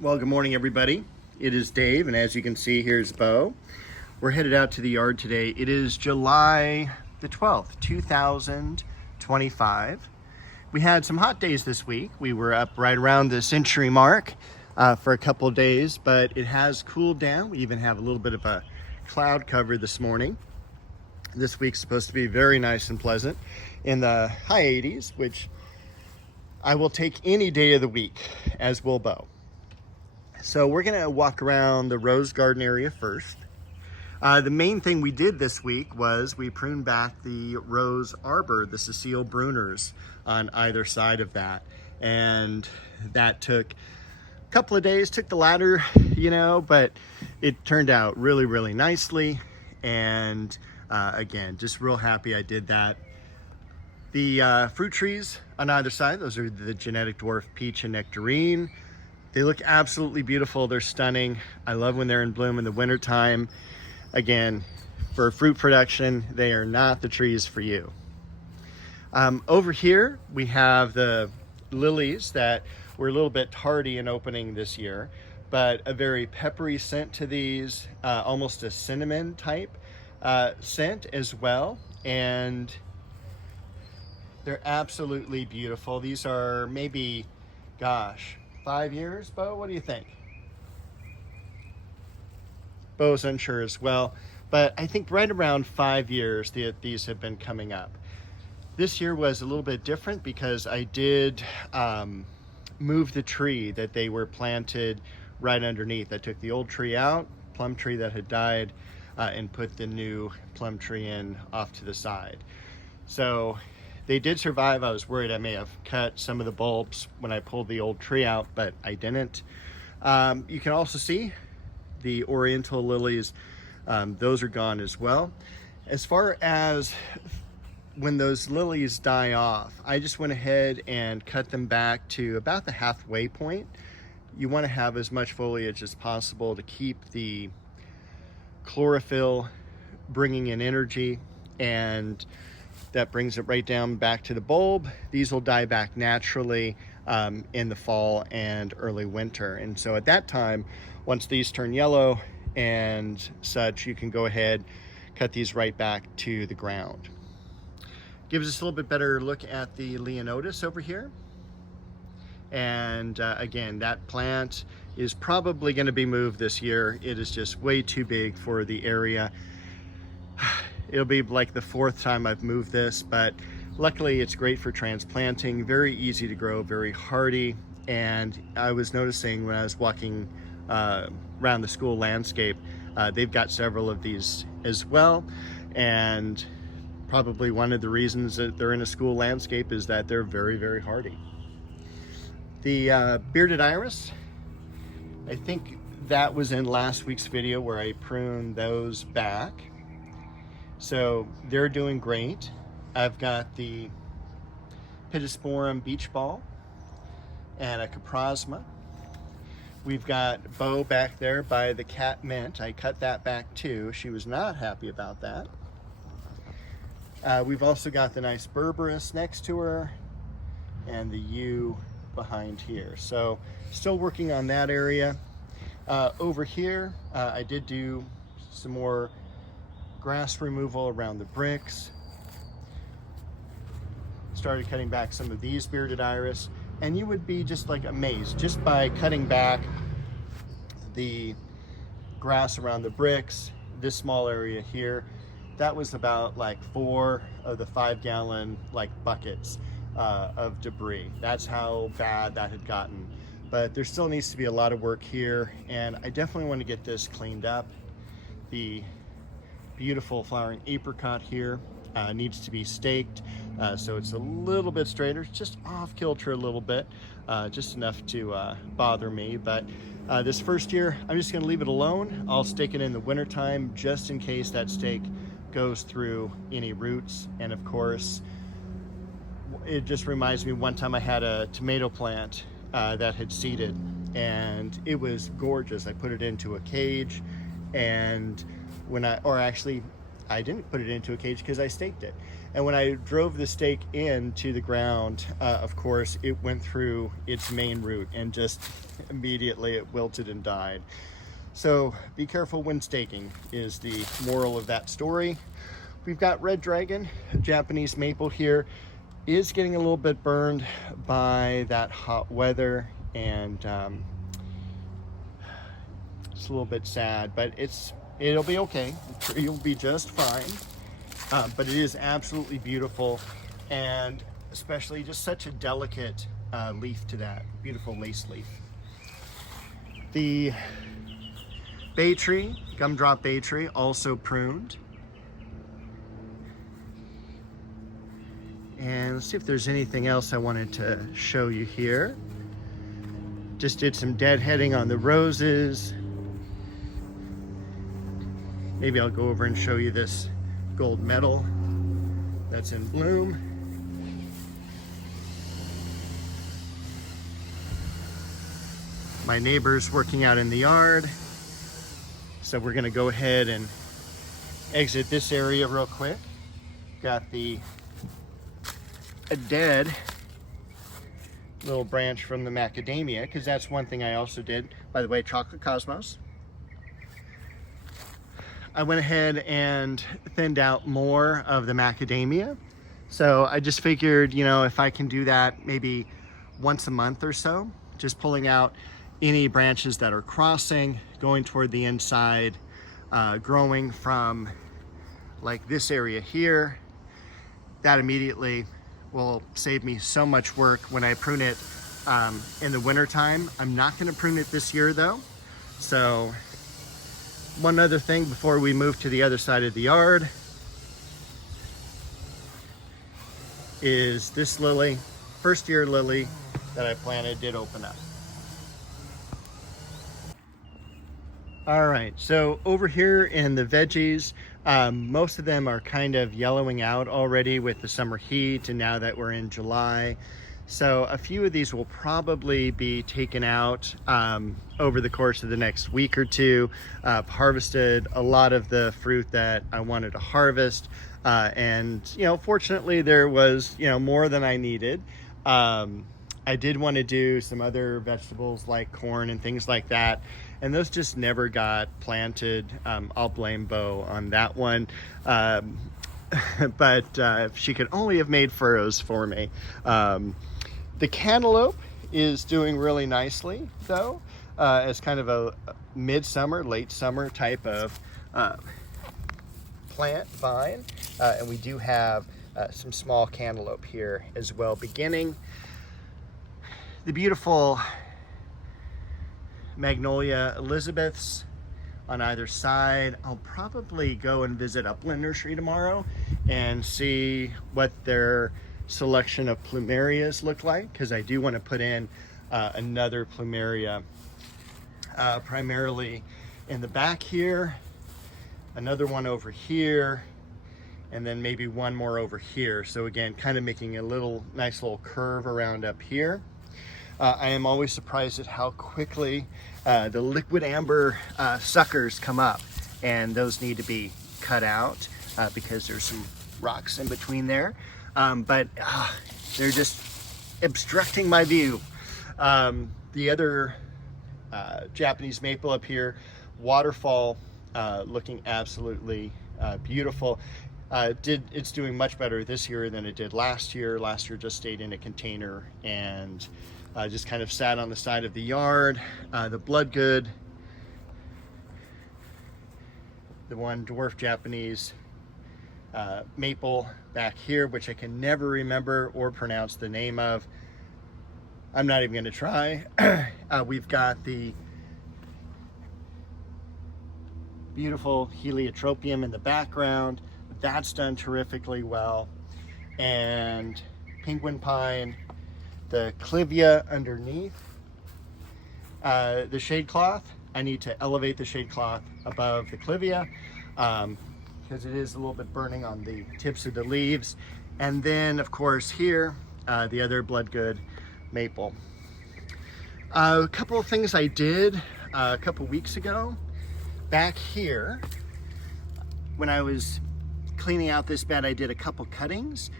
Well, good morning, everybody. It is Dave, and as you can see, here's Bo. We're headed out to the yard today. It is July the 12th, 2025. We had some hot days this week. We were up right around the century mark for a couple of days, but it has cooled down. We even have a little bit of a cloud cover this morning. This week's supposed to be very nice and pleasant in the high 80s, which I will take any day of the week, as will Bo. So we're gonna walk around the rose garden area first. The main thing we did this week was we pruned back the rose arbor, the Cecile Bruners, on either side of that. And that took a couple of days, took the ladder, but it turned out really, really nicely. And again, just real happy I did that. The fruit trees on either side, those are the genetic dwarf peach and nectarine. They look absolutely beautiful. They're stunning. I love when they're in bloom in the wintertime. Again, for fruit production, they are not the trees for you. Over here, we have the lilies that were a little bit tardy in opening this year, but a very peppery scent to these, almost a cinnamon type scent as well. And they're absolutely beautiful. These are maybe, gosh, 5 years, Bo? What do you think? Bo's unsure as well, but I think right around 5 years these have been coming up. This year was a little bit different because I did move the tree that they were planted right underneath. I took the old tree out, plum tree that had died, and put the new plum tree in off to the side. So they did survive. I was worried I may have cut some of the bulbs when I pulled the old tree out, but I didn't. You can also see the oriental lilies. Those are gone as well. As far as when those lilies die off, I just went ahead and cut them back to about the halfway point. You want to have as much foliage as possible to keep the chlorophyll bringing in energy, and that brings it right down back to the bulb. These will die back naturally in the fall and early winter. And so at that time, once these turn yellow and such, you can go ahead, cut these right back to the ground. Gives us a little bit better look at the Leonotis over here. And again, that plant is probably going to be moved this year. It is just way too big for the area. It'll be like the 4th time I've moved this, but luckily it's great for transplanting, very easy to grow, very hardy. And I was noticing when I was walking around the school landscape, they've got several of these as well. And probably one of the reasons that they're in a school landscape is that they're very, very hardy. The bearded iris, I think that was in last week's video where I pruned those back. So they're doing great. I've got the Pittosporum beach ball and a Caprasma. We've got Bo back there by the cat mint. I cut that back too. She was not happy about that. We've also got the nice Berberis next to her and the yew behind here. So still working on that area. Over here, I did do some more grass removal around the bricks. Started cutting back some of these bearded iris, and you would be just like amazed just by cutting back the grass around the bricks, this small area here. That was about like 4 of the 5-gallon like buckets of debris. That's how bad that had gotten. But there still needs to be a lot of work here, and I definitely want to get this cleaned up. The beautiful flowering apricot here needs to be staked, so it's a little bit straighter, just off kilter a little bit, just enough to bother me. But this first year, I'm just going to leave it alone. I'll stake it in the wintertime just in case that stake goes through any roots. And of course, it just reminds me, one time I had a tomato plant that had seeded, and it was gorgeous. I put it into a cage, and I didn't put it into a cage because I staked it. And when I drove the stake into the ground, of course, it went through its main root and just immediately it wilted and died. So be careful when staking is the moral of that story. We've got Red Dragon, Japanese maple here, is getting a little bit burned by that hot weather, and it's a little bit sad, but it'll be okay. You'll be just fine. But it is absolutely beautiful, and especially just such a delicate leaf to that beautiful lace leaf. The bay tree, gumdrop bay tree, also pruned. And let's see if there's anything else I wanted to show you here. Just did some deadheading on the roses. Maybe I'll go over and show you this gold medal that's in bloom. My neighbor's working out in the yard, so we're gonna go ahead and exit this area real quick. Got a dead little branch from the macadamia, because that's one thing I also did. By the way, Chocolate Cosmos. I went ahead and thinned out more of the macadamia. So I just figured, you know, if I can do that maybe once a month or so, just pulling out any branches that are crossing, going toward the inside, growing from like this area here, that immediately will save me so much work when I prune it in the winter time. I'm not going to prune it this year though. So one other thing before we move to the other side of the yard is this lily, first year lily that I planted did open up. All right, so over here in the veggies, most of them are kind of yellowing out already with the summer heat, and now that we're in July. So a few of these will probably be taken out over the course of the next week or two. Harvested a lot of the fruit that I wanted to harvest. And, you know, fortunately there was, you know, more than I needed. I did want to do some other vegetables like corn and things like that, and those just never got planted. I'll blame Bo on that one. But she could only have made furrows for me. The cantaloupe is doing really nicely though, as kind of a midsummer, late summer type of plant vine. And we do have some small cantaloupe here as well beginning. The beautiful Magnolia Elizabeths on either side. I'll probably go and visit Upland Nursery tomorrow and see what their selection of plumerias look like, because I do want to put in another plumeria primarily in the back here, another one over here, and then maybe one more over here. So again, kind of making a nice little curve around up here. I am always surprised at how quickly the liquid amber suckers come up, and those need to be cut out because there's some rocks in between there. But they're just obstructing my view. The other Japanese maple up here, waterfall, looking absolutely beautiful. It's doing much better this year than it did last year. Last year just stayed in a container and just kind of sat on the side of the yard. The Bloodgood, the one dwarf Japanese maple back here, which I can never remember or pronounce the name of. I'm not even going to try. We've got the beautiful heliotropium in the background. That's done terrifically well. And penguin pine, the clivia underneath. The shade cloth, I need to elevate the shade cloth above the clivia because it is a little bit burning on the tips of the leaves. And then of course here, the other Bloodgood maple. A couple of things I did a couple weeks ago. Back here, when I was cleaning out this bed, I did a couple cuttings.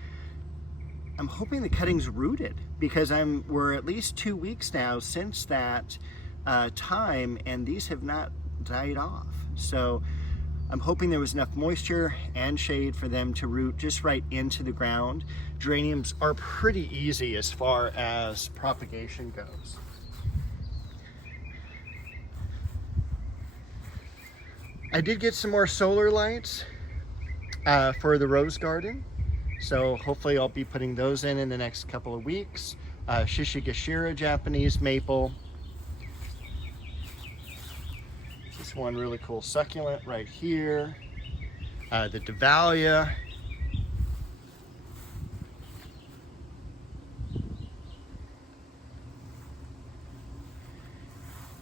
I'm hoping the cuttings rooted, because we're at least 2 weeks now since that time, and these have not died off. So I'm hoping there was enough moisture and shade for them to root just right into the ground. Geraniums are pretty easy as far as propagation goes. I did get some more solar lights for the rose garden, so hopefully I'll be putting those in the next couple of weeks. Shishigashira Japanese maple. This one really cool succulent right here. The Dahlia.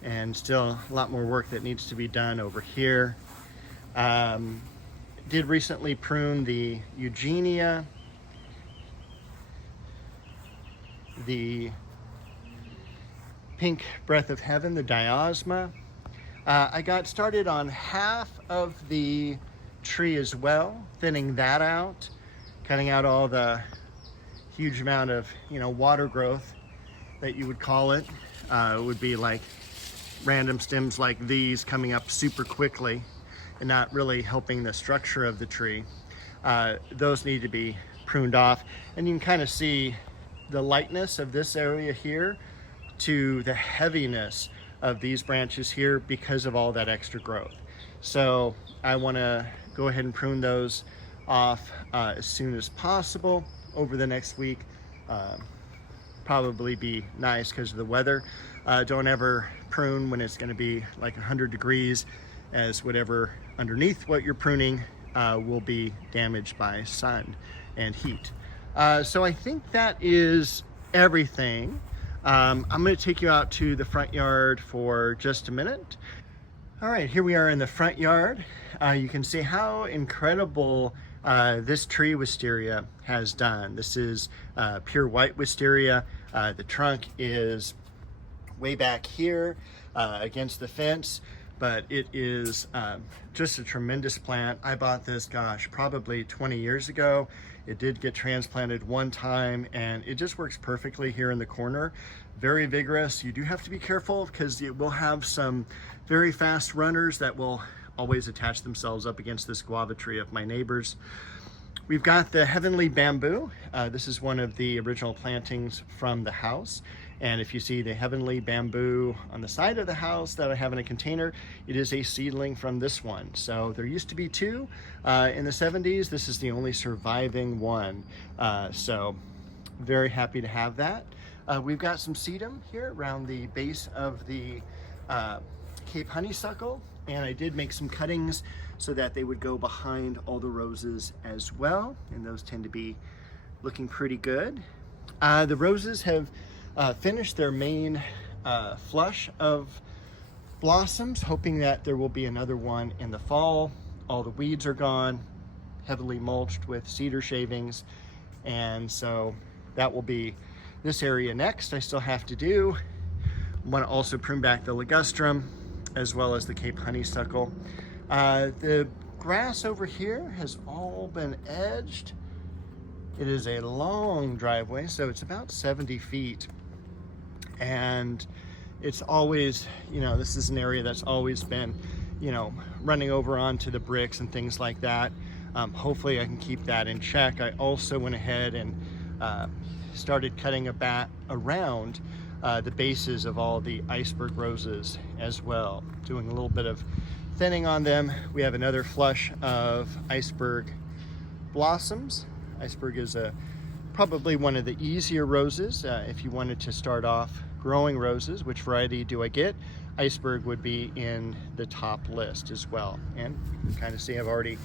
And still a lot more work that needs to be done over here. Did recently prune the Eugenia, the Pink Breath of Heaven, the Diosma. I got started on half of the tree as well, thinning that out, cutting out all the huge amount of, water growth that you would call it. It would be like random stems like these coming up super quickly and not really helping the structure of the tree. Those need to be pruned off, and you can kind of see the lightness of this area here to the heaviness of these branches here because of all that extra growth. So I want to go ahead and prune those off as soon as possible over the next week. Probably be nice because of the weather. Don't ever prune when it's going to be like 100 degrees, as whatever underneath what you're pruning will be damaged by sun and heat. So I think that is everything. I'm going to take you out to the front yard for just a minute. All right, here we are in the front yard. You can see how incredible this tree wisteria has done. This is pure white wisteria. The trunk is way back here against the fence, but it is just a tremendous plant. I bought this, gosh, probably 20 years ago. It did get transplanted one time, and it just works perfectly here in the corner. Very vigorous. You do have to be careful because it will have some very fast runners that will always attach themselves up against this guava tree of my neighbors. We've got the heavenly bamboo. This is one of the original plantings from the house. And if you see the heavenly bamboo on the side of the house that I have in a container, it is a seedling from this one. So there used to be two in the 70s. This is the only surviving one. So very happy to have that. We've got some sedum here around the base of the Cape honeysuckle, and I did make some cuttings so that they would go behind all the roses as well, and those tend to be looking pretty good. The roses have finished their main flush of blossoms, hoping that there will be another one in the fall. All the weeds are gone, heavily mulched with cedar shavings, and so that will be this area next. I still have to do. I want to also prune back the ligustrum as well as the Cape honeysuckle. The grass over here has all been edged. It is a long driveway, so it's about 70 feet. And it's always, this is an area that's always been, running over onto the bricks and things like that. Hopefully I can keep that in check. I also went ahead and started cutting around the bases of all the iceberg roses as well, doing a little bit of thinning on them. We have another flush of iceberg blossoms. Iceberg is probably one of the easier roses. If you wanted to start off growing roses, which variety do I get? Iceberg would be in the top list as well. And you can kind of see I've already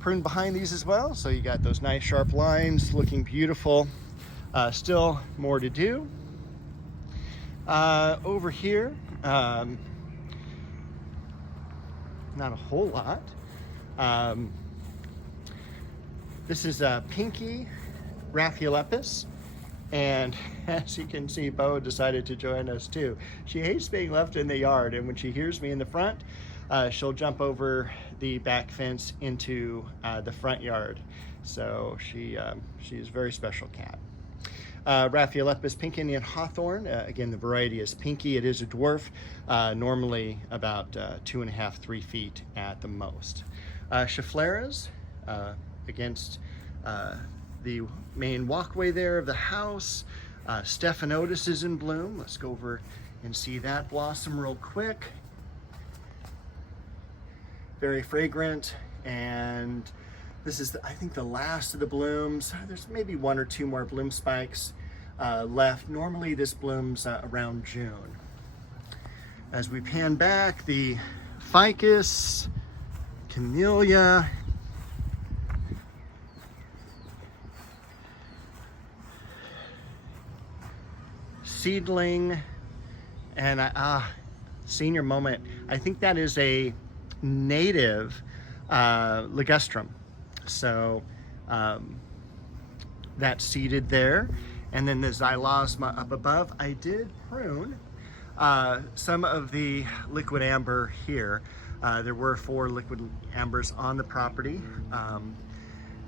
pruned behind these as well. So you got those nice sharp lines looking beautiful. Still more to do. Over here, not a whole lot. This is Pinky Raphiolepis, and as you can see, Bo decided to join us too. She hates being left in the yard, and when she hears me in the front, she'll jump over the back fence into the front yard. So she's a very special cat. Raphiolepis pink Indian hawthorn. Again, the variety is pinky. It is a dwarf, normally about 2.5, 3 feet at the most. Scheffleras against the main walkway there of the house. Stephanotis is in bloom. Let's go over and see that blossom real quick. Very fragrant, and this is, I think, the last of the blooms. There's maybe 1 or 2 more bloom spikes left. Normally this blooms around June. As we pan back, the ficus, camellia, seedling, and senior moment. I think that is a native ligustrum. So that's seeded there. And then the xylosma up above. I did prune some of the liquid amber here. There were 4 liquid ambers on the property.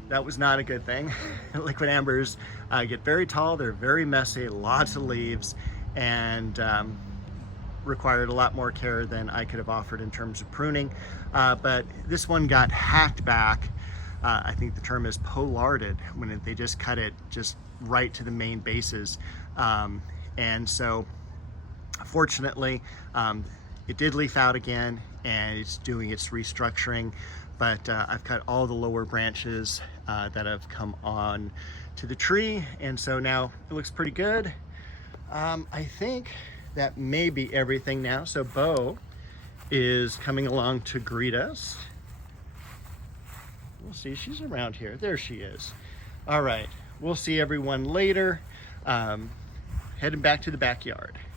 That was not a good thing. Liquid ambers get very tall, they're very messy, lots of leaves, and required a lot more care than I could have offered in terms of pruning. But this one got hacked back. I think the term is pollarded, when they just cut it just right to the main bases. And so fortunately, it did leaf out again, and it's doing its restructuring. But I've cut all the lower branches that have come on to the tree, and so now it looks pretty good. I think that may be everything now. So Bo is coming along to greet us. We'll see, she's around here. There she is. All right, we'll see everyone later. Heading back to the backyard.